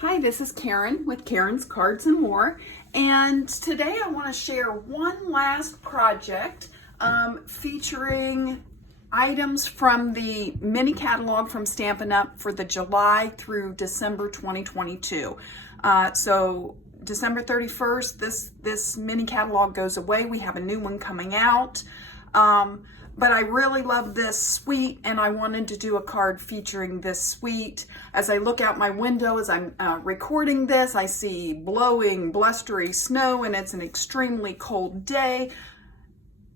Hi, this is Karen with Karen's Cards and More, and today I want to share one last project featuring items from the mini catalog from Stampin' Up! For the July through December 2022. So December 31st, this mini catalog goes away. We have a new one coming out. But I really love this suite, and I wanted to do a card featuring this suite. As I look out my window as I'm recording this, I see blowing, blustery snow, and it's an extremely cold day.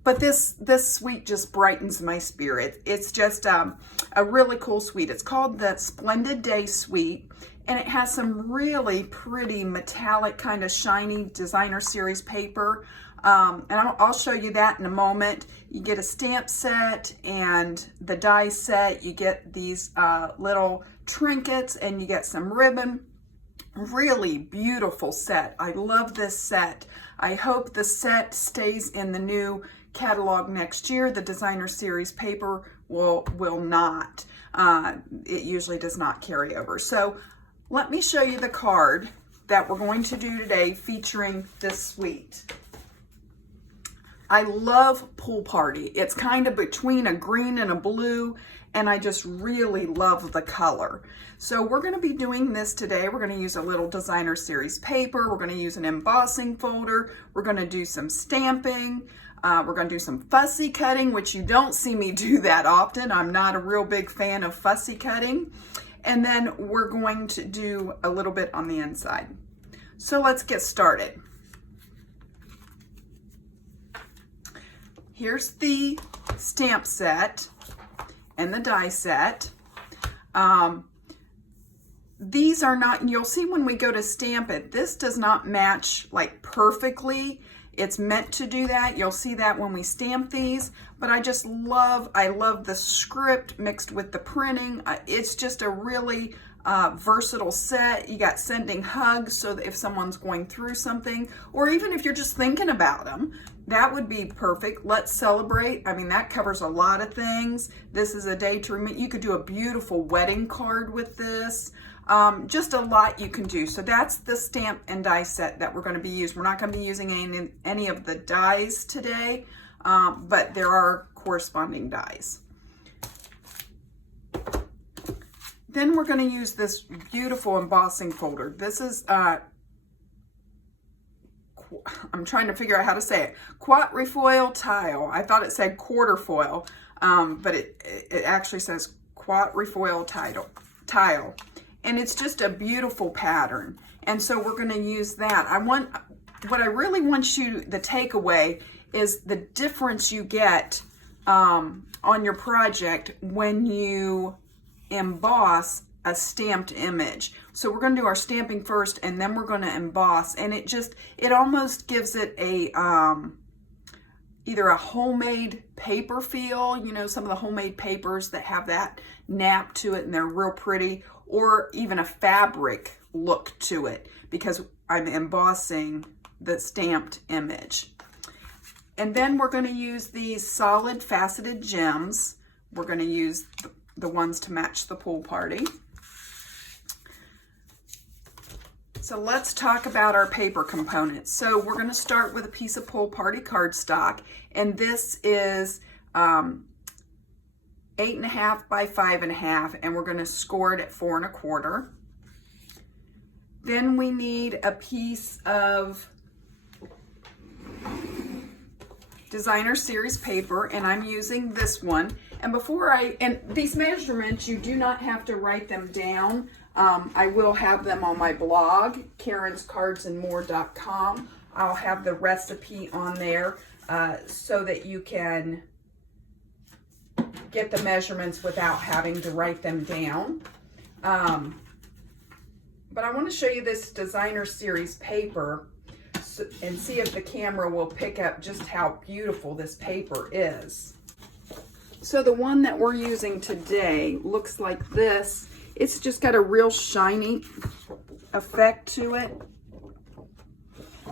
But this suite just brightens my spirit. It's just a really cool suite. It's called the Splendid Day Suite, and it has some really pretty metallic, kind of shiny designer series paper. And I'll show you that in a moment. You get a stamp set and the die set. You get these little trinkets and you get some ribbon. Really beautiful set. I love this set. I hope the set stays in the new catalog next year. The designer series paper will not. It usually does not carry over. So let me show you the card that we're going to do today featuring this suite. I love Pool Party. It's kind of between a green and a blue, and I just really love the color. So we're going to be doing this today. We're going to use a little designer series paper. We're going to use an embossing folder. We're going to do some stamping. We're going to do some fussy cutting, which you don't see me do that often. I'm not a real big fan of fussy cutting. And then we're going to do a little bit on the inside. So let's get started. Here's the stamp set and the die set. These are not, you'll see when we go to stamp it, this does not match like perfectly. It's meant to do that. You'll see that when we stamp these, but I love the script mixed with the printing. It's just a really versatile set. You got sending hugs, so that if someone's going through something, or even if you're just thinking about them, that would be perfect. Let's celebrate. I mean, that covers a lot of things. This is a day to remember. You could do a beautiful wedding card with this. Just a lot you can do. So that's the stamp and die set that we're going to be using. We're not going to be using any of the dies today, but there are corresponding dies. Then we're going to use this beautiful embossing folder. This is, I'm trying to figure out how to say it, quatrefoil tile. I thought it said quarter foil, but it actually says quatrefoil tile. And it's just a beautiful pattern. And so we're going to use that. What I really want you, the takeaway is the difference you get on your project when you emboss a stamped image. So we're going to do our stamping first, and then we're going to emboss, and it almost gives it a either a homemade paper feel, you know, some of the homemade papers that have that nap to it and they're real pretty, or even a fabric look to it because I'm embossing the stamped image. And then we're going to use these solid faceted gems. We're going to use the ones to match the pool party. So let's talk about our paper components. So we're going to start with a piece of pool party cardstock, and this is 8.5 by 5.5, and we're going to score it at 4 1/4. Then we need a piece of designer series paper, and I'm using this one. And and these measurements, you do not have to write them down. I will have them on my blog, karenscardsandmore.com. I'll have the recipe on there so that you can get the measurements without having to write them down. But I want to show you this designer series paper and see if the camera will pick up just how beautiful this paper is. So the one that we're using today looks like this. It's just got a real shiny effect to it.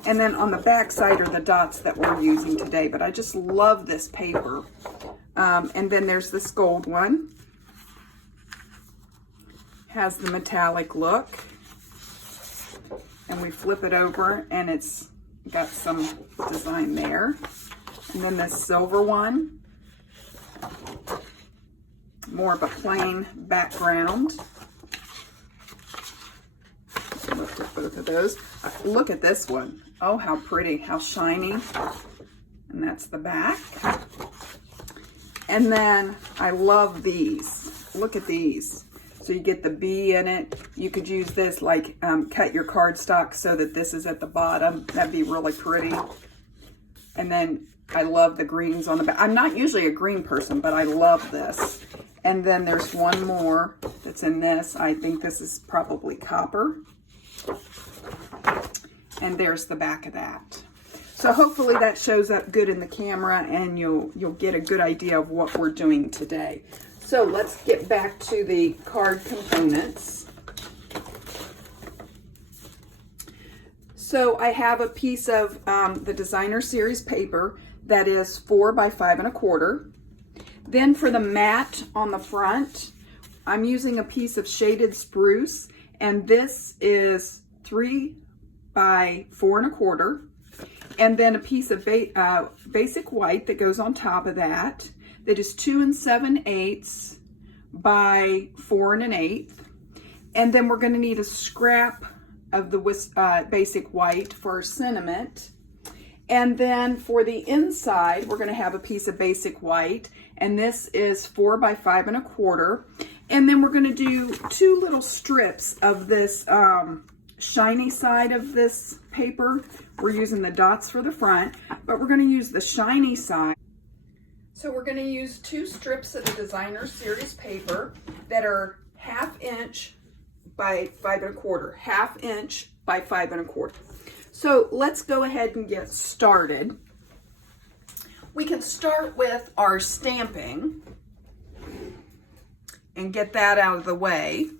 And then on the back side are the dots that we're using today, but I just love this paper. And then there's this gold one. Has the metallic look. and we flip it over and it's got some design there. And then this silver one, more of a plain background. Look at both of those. Look at this one. Oh, how pretty, how shiny. And that's the back. And then I love these. Look at these. So you get the bee in it. You could use this like cut your cardstock so that this is at the bottom. That'd be really pretty. And then I love the greens on the back. I'm not usually a green person, but I love this. And then there's one more that's in this. I think this is probably copper. And there's the back of that. So hopefully that shows up good in the camera and you'll get a good idea of what we're doing today. So let's get back to the card components. So I have a piece of the designer series paper that is 4 by 5 1/4. Then for the mat on the front, I'm using a piece of shaded spruce, and this is 3 by 4 1/4. And then a piece of basic white that goes on top of that. That is 2 7/8 by 4 1/8. And then we're going to need a scrap of the basic white for our sentiment. And then for the inside, we're going to have a piece of basic white, and this is 4 by 5 1/4. And then we're going to do 2 little strips of this shiny side of this paper. We're using the dots for the front, but we're going to use the shiny side. So we're going to use 2 strips of the designer series paper that are 1/2 inch by 5 1/4, 1/2 inch by 5 1/4. So let's go ahead and get started. We can start with our stamping and get that out of the way.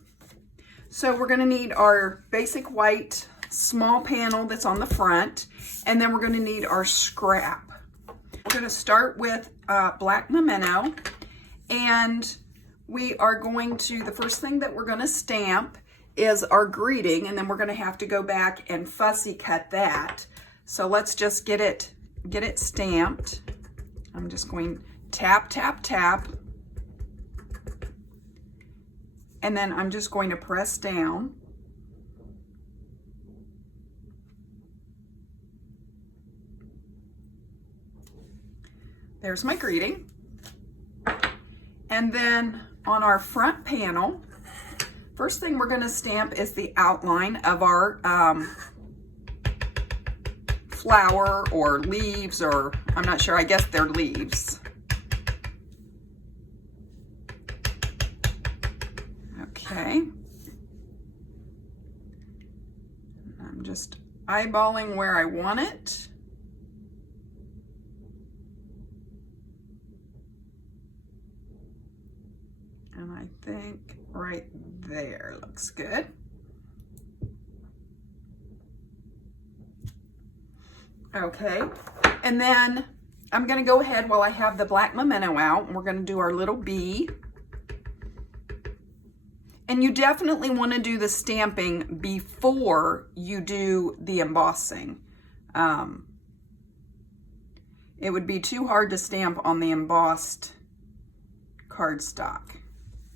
So we're going to need our basic white small panel that's on the front, and then we're going to need our scrap. We're going to start with black memento, and we are going to, the first thing that we're going to stamp is our greeting, and then we're going to have to go back and fussy cut that. So let's just get it stamped. I'm just going tap, tap, tap. And then I'm just going to press down. There's my greeting. And then on our front panel, first thing we're going to stamp is the outline of our flower or leaves, or I'm not sure, I guess they're leaves. Okay. I'm just eyeballing where I want it. And I think right there looks good. Okay, and then I'm going to go ahead while I have the black memento out, and we're going to do our little bee. And you definitely want to do the stamping before you do the embossing. It would be too hard to stamp on the embossed cardstock.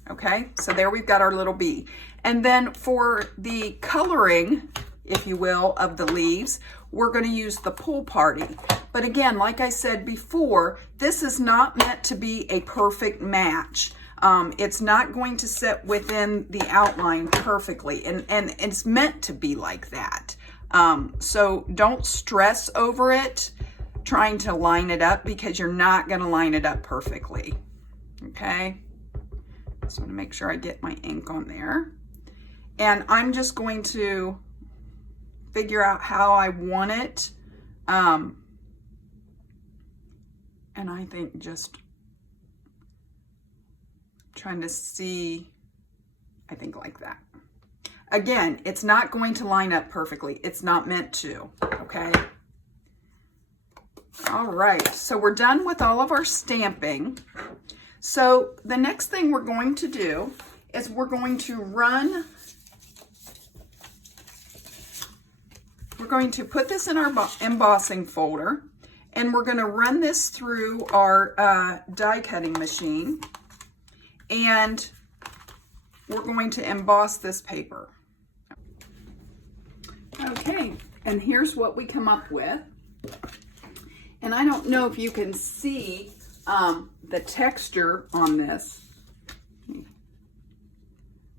Okay, so there we've got our little bee. And then for the coloring, if you will, of the leaves, we're going to use the Pool Party. But again, like I said before, this is not meant to be a perfect match. It's not going to sit within the outline perfectly, and it's meant to be like that. So don't stress over it trying to line it up, because you're not going to line it up perfectly. Okay, just want to make sure I get my ink on there, and I'm just going to figure out how I want it, and I think just trying to see, I think like that. Again, it's not going to line up perfectly. It's not meant to, okay? All right, so we're done with all of our stamping. So the next thing we're going to do is we're going to run we're going to put this in our embossing folder, and we're going to run this through our die cutting machine, and we're going to emboss this paper. Okay, and here's what we come up with. And I don't know if you can see the texture on this,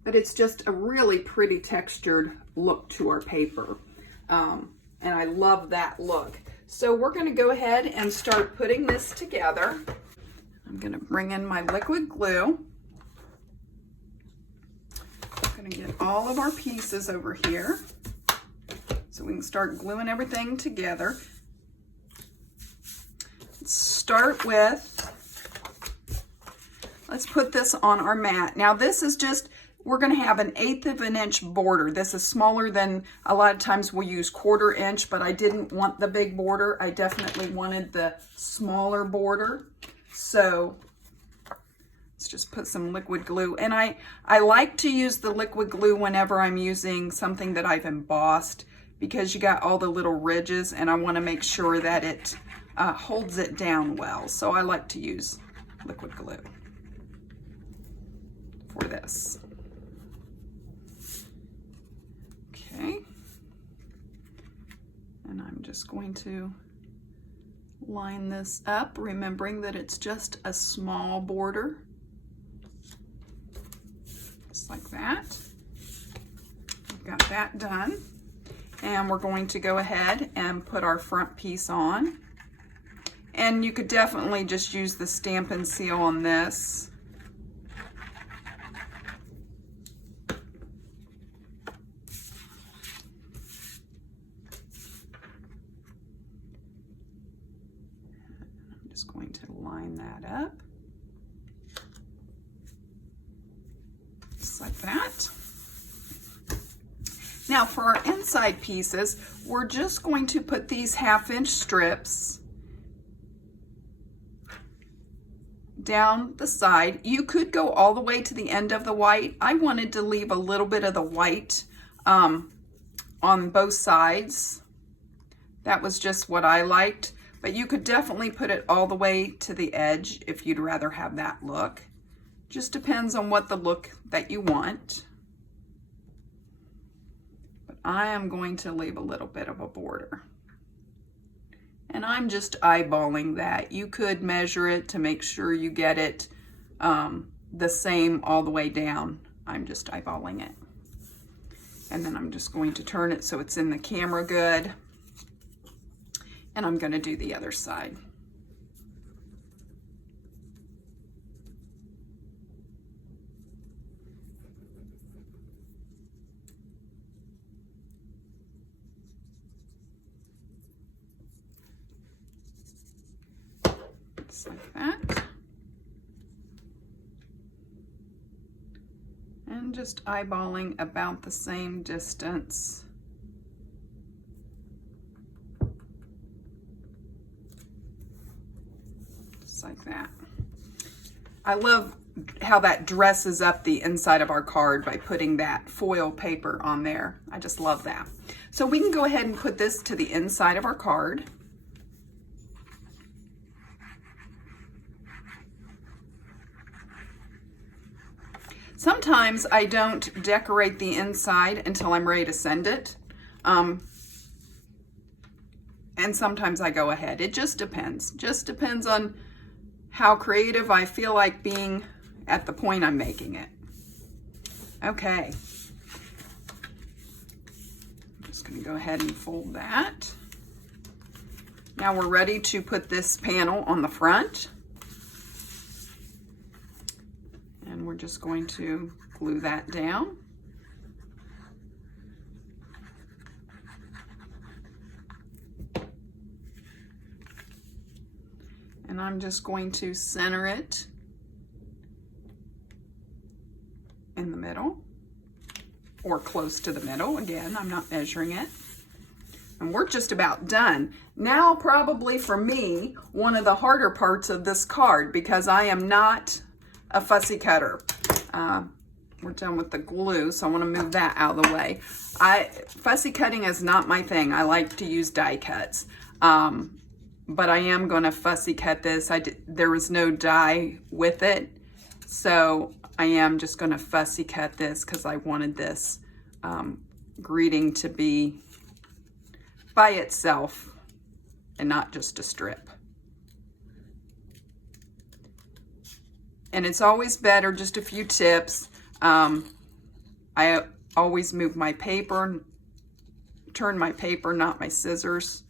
but it's just a really pretty textured look to our paper. And I love that look. So we're going to go ahead and start putting this together. I'm going to bring in my liquid glue. I'm going to get all of our pieces over here so we can start gluing everything together. Let's start with, let's put this on our mat. Now this is just, we're going to have an 1/8 of an inch border. This is smaller than, a lot of times we'll use 1/4 inch, but I didn't want the big border. I definitely wanted the smaller border. So let's just put some liquid glue. And I like to use the liquid glue whenever I'm using something that I've embossed, because you got all the little ridges and I want to make sure that it holds it down well. So I like to use liquid glue for this. Okay, and I'm just going to line this up, remembering that it's just a small border, just like that. We've got that done, and we're going to go ahead and put our front piece on. And you could definitely just use the stamp and seal on this. Just going to line that up, just like that. Now for our inside pieces, we're just going to put these 1/2 inch strips down the side. You could go all the way to the end of the white. I wanted to leave a little bit of the white on both sides. That was just what I liked. But you could definitely put it all the way to the edge if you'd rather have that look. Just depends on what the look that you want. But I am going to leave a little bit of a border. And I'm just eyeballing that. You could measure it to make sure you get it the same all the way down. I'm just eyeballing it. And then I'm just going to turn it so it's in the camera good. And I'm going to do the other side. Just like that. And just eyeballing about the same distance. Like that. I love how that dresses up the inside of our card by putting that foil paper on there. I just love that. So we can go ahead and put this to the inside of our card. Sometimes I don't decorate the inside until I'm ready to send it. And sometimes I go ahead. It just depends. Just depends on how creative I feel like being at the point I'm making it. Okay. I'm just going to go ahead and fold that. Now we're ready to put this panel on the front. And we're just going to glue that down. And I'm just going to center it in the middle, or close to the middle. Again, I'm not measuring it. And we're just about done. Now, probably for me, one of the harder parts of this card, because I am not a fussy cutter. we're done with the glue, so I want to move that out of the way. Fussy cutting is not my thing. I like to use die cuts. But I am going to fussy cut this. There was no die with it, so I am just going to fussy cut this because I wanted this greeting to be by itself and not just a strip. And it's always better, just a few tips. I always move my paper, turn my paper, not my scissors.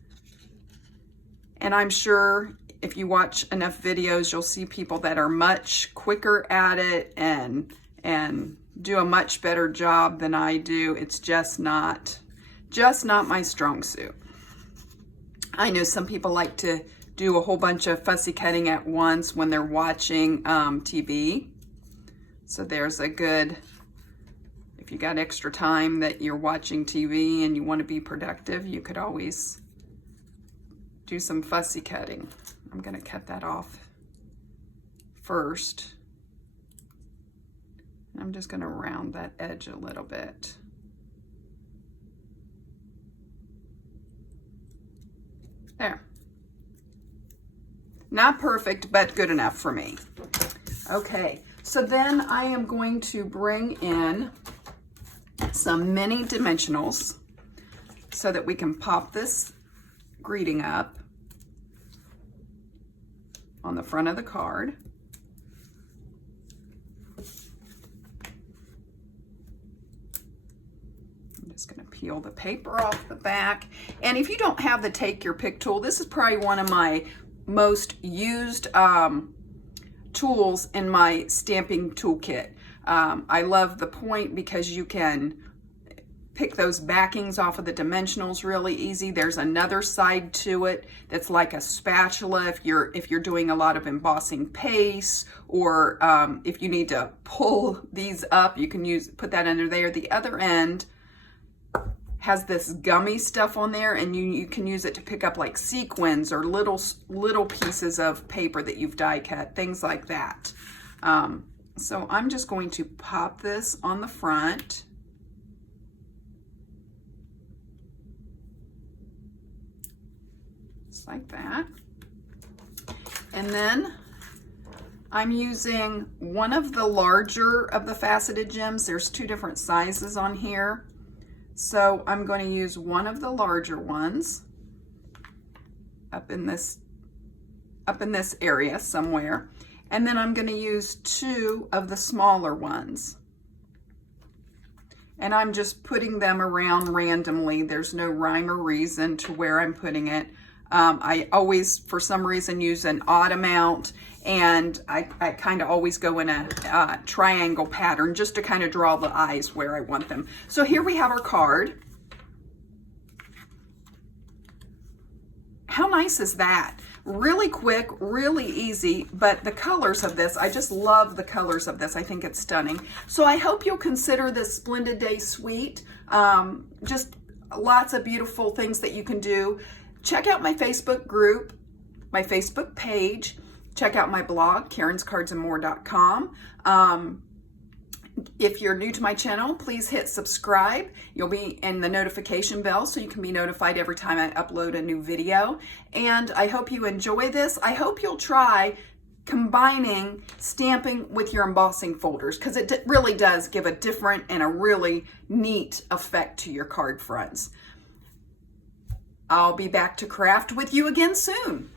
And I'm sure if you watch enough videos, you'll see people that are much quicker at it and do a much better job than I do. It's just not my strong suit. I know some people like to do a whole bunch of fussy cutting at once when they're watching TV. So there's a good, if you got extra time that you're watching TV and you want to be productive, you could always do some fussy cutting. I'm going to cut that off first. I'm just going to round that edge a little bit. There. Not perfect, but good enough for me. Okay, so then I am going to bring in some mini dimensionals so that we can pop this greeting up on the front of the card. I'm just going to peel the paper off the back. And if you don't have the Take Your Pick tool, this is probably one of my most used tools in my stamping toolkit. I love the point because you can pick those backings off of the dimensionals really easy. There's another side to it that's like a spatula if you're doing a lot of embossing paste, or if you need to pull these up, you can put that under there. The other end has this gummy stuff on there, and you can use it to pick up like sequins or little pieces of paper that you've die cut, things like that. So I'm just going to pop this on the front. Just like that. And then I'm using one of the larger of the faceted gems. There's two different sizes on here. So I'm going to use one of the larger ones up in this area somewhere. And then I'm going to use two of the smaller ones. And I'm just putting them around randomly. There's no rhyme or reason to where I'm putting it. I always, for some reason, use an odd amount, and I kind of always go in a triangle pattern just to kind of draw the eyes where I want them. So here we have our card. How nice is that? Really quick, really easy, but the colors of this, I just love the colors of this. I think it's stunning. So I hope you'll consider this Splendid Day Suite. Just lots of beautiful things that you can do. Check out my Facebook group, my Facebook page. Check out my blog, karenscardsandmore.com. If you're new to my channel, please hit subscribe. You'll be in the notification bell so you can be notified every time I upload a new video. And I hope you enjoy this. I hope you'll try combining stamping with your embossing folders, because it really does give a different and a really neat effect to your card fronts. I'll be back to craft with you again soon.